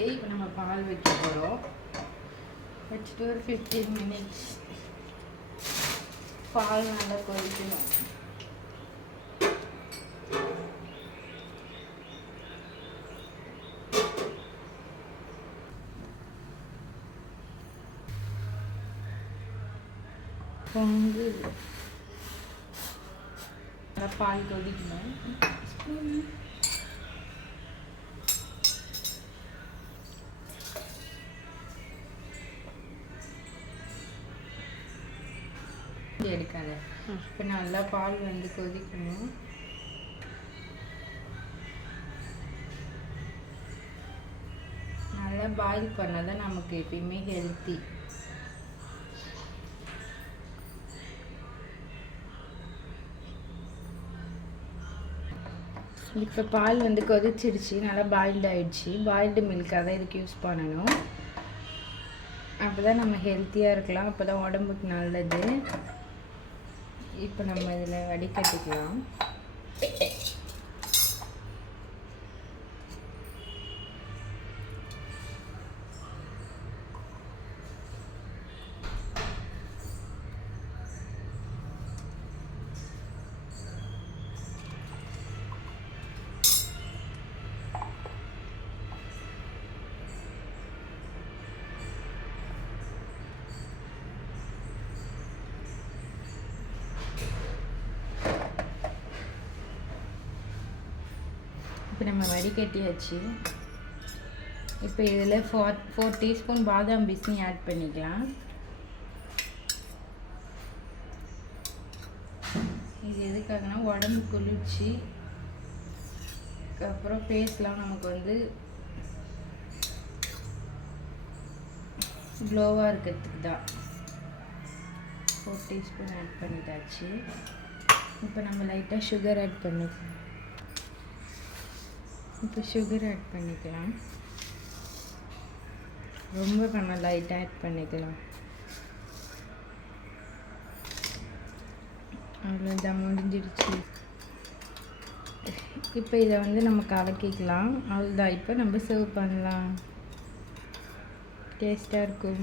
வச்சுட்டு இப்போ நம்ம பால் வைக்க போகிறோம். வச்சுட்டு ஒரு 15 minutes பால் நல்லா கொதிக்கணும். பொங்கு பால் கொதிக்கணும். எடுக்காத. இப்போ நல்லா பால் வந்து கொதிக்கணும். நல்லா பாயில் பண்ணாதான் நமக்கு எப்பயுமே ஹெல்த்தி. இப்போ பால் வந்து கொதிச்சிடுச்சு, நல்லா பாயில்டு ஆகிடுச்சு. பாயில்டு மில்காக தான் இதுக்கு யூஸ் பண்ணணும். அப்போ தான் நம்ம ஹெல்த்தியாக இருக்கலாம், அப்போ தான் உடம்புக்கு நல்லது. இப்போ நம்ம இதில் வடிகட்டிக்கலாம். இப்போ நம்ம வடிகட்டியாச்சு. இப்போ இதில் 4 டீஸ்பூன் பாதாம் பிஸ்னி ஆட் பண்ணிக்கலாம். இது எதுக்காகனா உடம்பு குளிர்ச்சி, அப்புறம் ஃபேஸ்லாம் நமக்கு வந்து க்ளோவாக இருக்கிறதுக்கு தான். 4 டீஸ்பூன் ஆட் பண்ணிட்டாச்சு. இப்போ நம்ம லைட்டாக சுகர் ஆட் பண்ணிக்கலாம். இப்போ சுகர் ஆட் பண்ணிக்கலாம். ரொம்ப பண்ணலாம், லைட்டாக ஆட் பண்ணிக்கலாம். அவ்வளோதான், முடிஞ்சிடுச்சு. இப்போ இதை வந்து நம்ம கலக்கிக்கலாம். அவ்வளோதான், இப்போ நம்ம சர்வ் பண்ணலாம். டேஸ்ட்டாக இருக்கும்.